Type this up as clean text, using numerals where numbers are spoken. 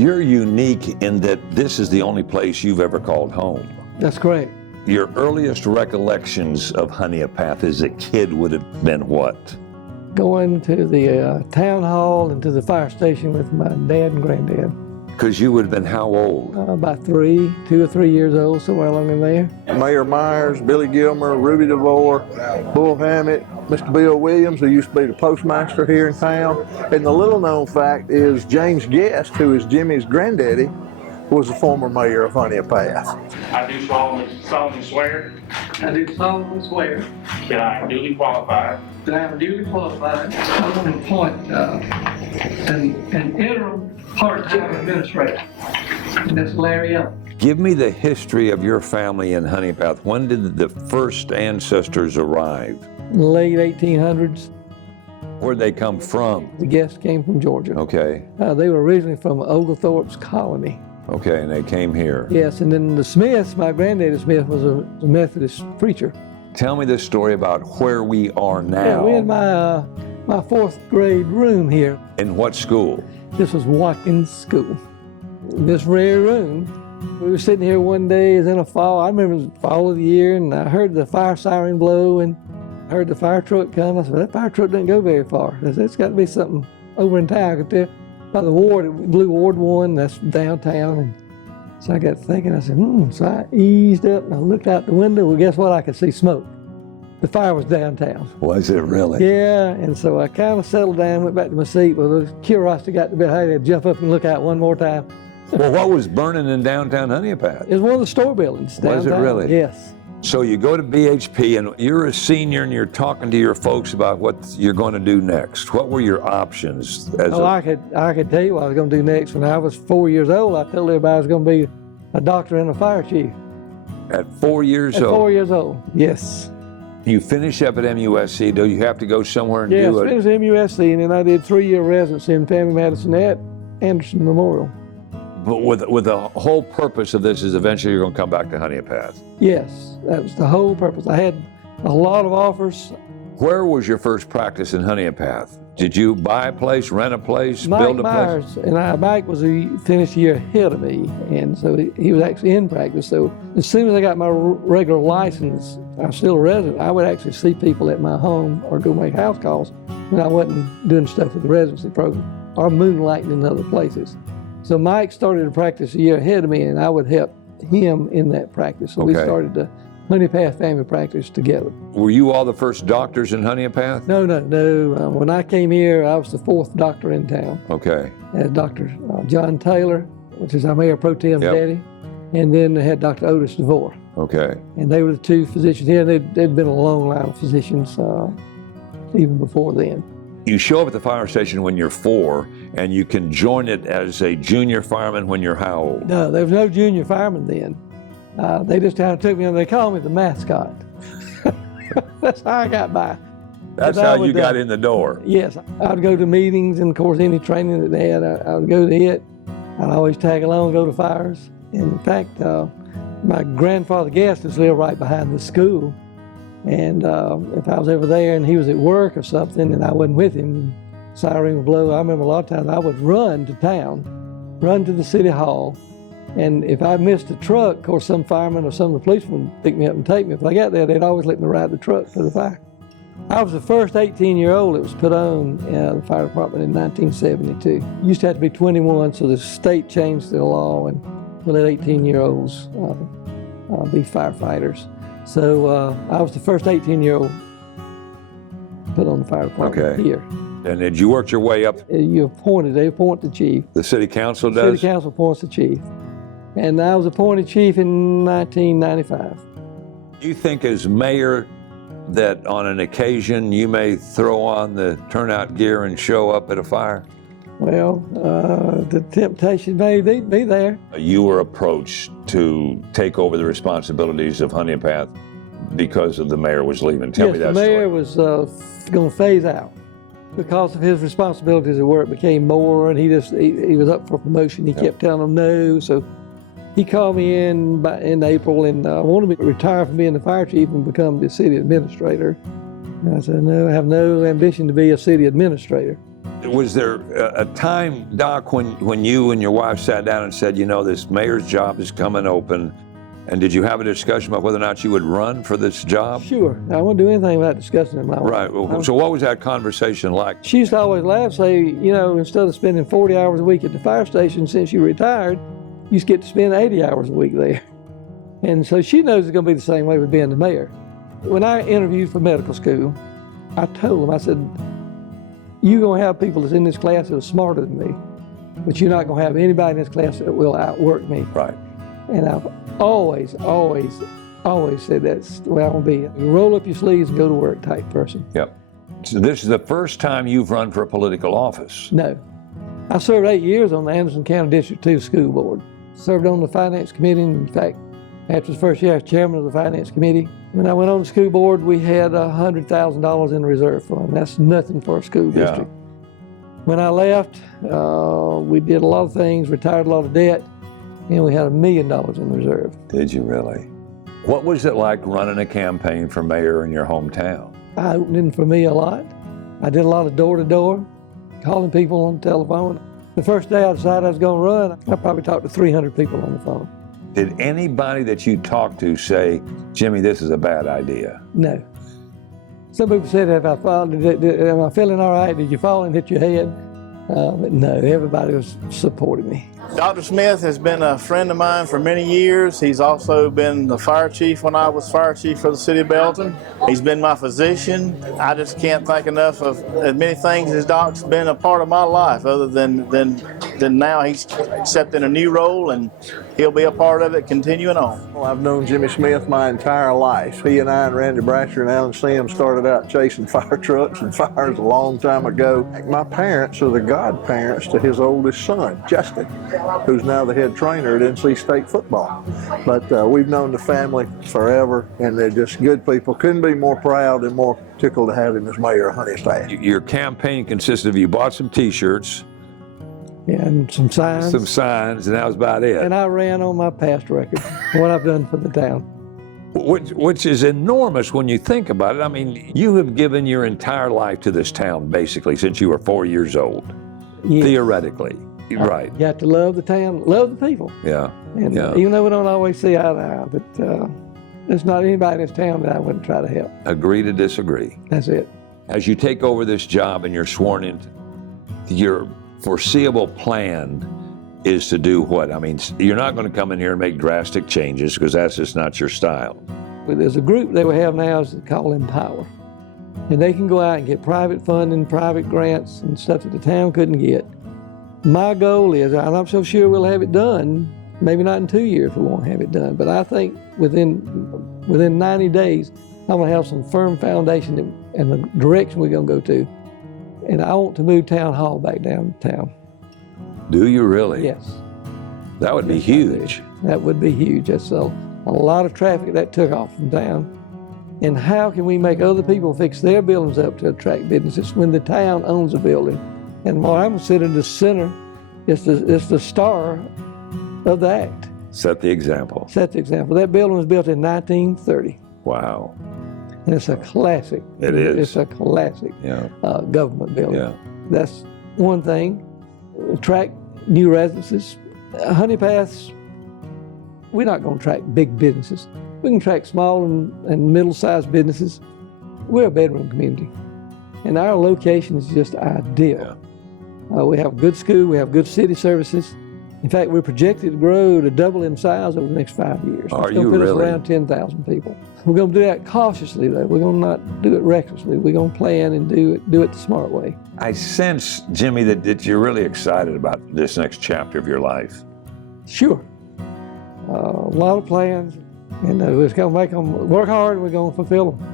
You're unique in that this is the only place you've ever called home. That's correct. Your earliest recollections of Honea Path as a kid would have been what? Going to the town hall and to the fire station with my dad and granddad. Because you would have been how old? About 2 or 3 years old, somewhere along in there. Mayor Myers, Billy Gilmer, Ruby DeVore, Bull Hammett, Mr. Bill Williams, who used to be the postmaster here in town. And the little known fact is James Guest, who is Jimmy's granddaddy, was the former mayor of Honea Path. I do solemnly swear I do solemnly swear that I am duly qualified that I am duly qualified to appoint an interim part-time administrator, and that's Larry Young. Give me the history of your family in Honea Path. When did the first ancestors arrive? Late 1800s. Where'd they come from? The guests came from Georgia. Okay, They were originally from Oglethorpe's colony. okay, and they came here. Yes, and then the Smiths, my granddaddy Smith was a Methodist preacher. Tell me this story about where we are now. Yeah, we're in my fourth grade room here. In what school? This was Watkins School. This rare room. We were sitting here one day, it was in a fall. I remember it was the fall of the year, and I heard the fire siren blow and I heard the fire truck come. I said, well, that fire truck doesn't go very far. I said, it's got to be something over in town. I could tell by the ward, it blew Ward 1, that's downtown. And so I got thinking, I said, So I eased up and I looked out the window. Well, guess what? I could see smoke. The fire was downtown. Was it really? Yeah, and so I kind of settled down, went back to my seat. Well, the curiosity got to be, I had to jump up and look out one more time. Well, what was burning in downtown Honea Path? It was one of the store buildings downtown. Was it really? Yes. So you go to BHP and you're a senior and you're talking to your folks about what you're going to do next. What were your options? I could tell you what I was going to do next. When I was 4 years old, I told everybody I was going to be a doctor and a fire chief. At 4 years At old? 4 years old, yes. You finish up at MUSC. Do you have to go somewhere and yes, do it? Yes, finished MUSC, and then I did 3-year residency in Tammy Madison at Anderson Memorial. But with the whole purpose of this is eventually you're going to come back to Honea Path. Yes, that was the whole purpose. I had a lot of offers. Where was your first practice in Honea Path? Did you buy a place, rent a place, build a Myers, place? And Mike was finished a year ahead of me, and so he was actually in practice. So as soon as I got my regular license, I was still a resident. I would actually see people at my home or go make house calls when I wasn't doing stuff with the residency program or moonlighting in other places. So Mike started to practice a year ahead of me, and I would help him in that practice. So we started the Honea Path family practice together. Were you all the first doctors in Honea Path? No. When I came here, I was the 4th doctor in town. Okay. Had Dr. John Taylor, which is our Mayor Pro Tem daddy, and then they had Dr. Otis DeVore. Okay. And they were the 2 physicians here. They'd been a long line of physicians even before then. You show up at the fire station when you're 4, and you can join it as a junior fireman when you're how old? No, there was no junior fireman then. They just kind of took me on. They called me the mascot. That's how I got by. That's how you got in the door. Yes, I would go to meetings, and of course any training that they had, I would go to it. I'd always tag along, go to fires. And in fact, my grandfather Guest lived right behind the school. And if I was ever there and he was at work or something and I wasn't with him, siren would blow. I remember a lot of times I would run to town, run to the city hall. And if I missed a truck, of course, some firemen or some of the policemen would pick me up and take me. If I got there, they'd always let me ride the truck to the fire. I was the first 18-year-old that was put on the fire department in 1972. You used to have to be 21, so the state changed the law and we let 18-year-olds be firefighters. So I was the first 18-year-old put on the fire department here. And did you work your way up? They appoint the chief. The city council does? The city council appoints the chief. And I was appointed chief in 1995. You think as mayor that on an occasion you may throw on the turnout gear and show up at a fire? Well, the temptation may be there. You were approached to take over the responsibilities of Honea Path because of the mayor was leaving. Tell me that story. Yes, the mayor was going to phase out because of his responsibilities at work became more, and he was up for promotion. He kept telling them no, so he called me in April and wanted me to retire from being the fire chief and become the city administrator. And I said, no, I have no ambition to be a city administrator. Was there a time, Doc, when you and your wife sat down and said, you know, this mayor's job is coming open, and did you have a discussion about whether or not you would run for this job? Sure. I won't do anything without discussing it with my wife. Right. Well, so what was that conversation like? She used to always laugh, say, you know, instead of spending 40 hours a week at the fire station since you retired, you just get to spend 80 hours a week there. And so she knows it's going to be the same way with being the mayor. When I interviewed for medical school, I told them, I said, you're going to have people that's in this class that are smarter than me, but you're not going to have anybody in this class that will outwork me. Right. And I've always said that's the way I want to be. You roll up your sleeves and go to work type person. Yep. So this is the first time you've run for a political office. No. I served 8 years on the Anderson County District 2 School Board. Served on the Finance Committee. In fact, after the first year, I was chairman of the Finance Committee. When I went on the school board, we had $100,000 in the reserve fund. That's nothing for a school district. When I left, we did a lot of things, retired a lot of debt, and we had $1 million in reserve. Did you really? What was it like running a campaign for mayor in your hometown? I opened for me a lot. I did a lot of door-to-door, calling people on the telephone. The first day I decided I was going to run, I probably talked to 300 people on the phone. Did anybody that you talked to say, Jimmy, this is a bad idea? No. Some people said, am I feeling all right? Did you fall and hit your head? But no, everybody was supporting me. Dr. Smith has been a friend of mine for many years. He's also been the fire chief when I was fire chief for the city of Belton. He's been my physician. I just can't think enough of as many things as Doc's been a part of my life other than now he's accepting a new role and he'll be a part of it continuing on. Well, I've known Jimmy Smith my entire life. He and I and Randy Brasher and Alan Sims started out chasing fire trucks and fires a long time ago. My parents are the godparents to his oldest son, Justin, who's now the head trainer at NC State football. But we've known the family forever, and they're just good people. Couldn't be more proud and more tickled to have him as mayor of Honea Path. Your campaign consisted of you bought some T-shirts, And some signs. and that was about it. And I ran on my past record, what I've done for the town. Which is enormous when you think about it. I mean, you have given your entire life to this town, basically, since you were 4 years old, Yes. theoretically. Right. You have to love the town, love the people. Yeah. And Yeah. even though we don't always see eye to eye, but there's not anybody in this town that I wouldn't try to help. Agree to disagree. That's it. As you take over this job and you're sworn in, your foreseeable plan is to do what? I mean, you're not going to come in here and make drastic changes because that's just not your style. But there's a group that we have now is called Empower. And they can go out and get private funding, private grants, and stuff that the town couldn't get. My goal is, and I'm so sure we'll have it done, maybe not in 2 years we won't have it done, but I think within 90 days, I'm going to have some firm foundation and the direction we're going to go to. And I want to move town hall back downtown. Do you really? Yes. That would be Yes, I do. huge. That would be huge. That's a lot of traffic that took off from town. And how can we make other people fix their buildings up to attract businesses when the town owns a building? And what I'm considering the center is the star of the act. Set the example. Set the example. That building was built in 1930, Wow. and it's a classic. It is. It's a classic Yeah. government building. Yeah. That's one thing. Attract new residences. Honea Paths, we're not going to attract big businesses. We can attract small and middle-sized businesses. We're a bedroom community, and our location is just ideal. We have a good school. We have good city services. In fact, we're projected to grow to double in size over the next 5 years. Are It's going you to put us really? around 10,000 people. We're going to do that cautiously, though. We're going to not do it recklessly. We're going to plan and do it the smart way. I sense, Jimmy, that you're really excited about this next chapter of your life. Sure. A lot of plans, and we're just going to make them work hard, and we're going to fulfill them.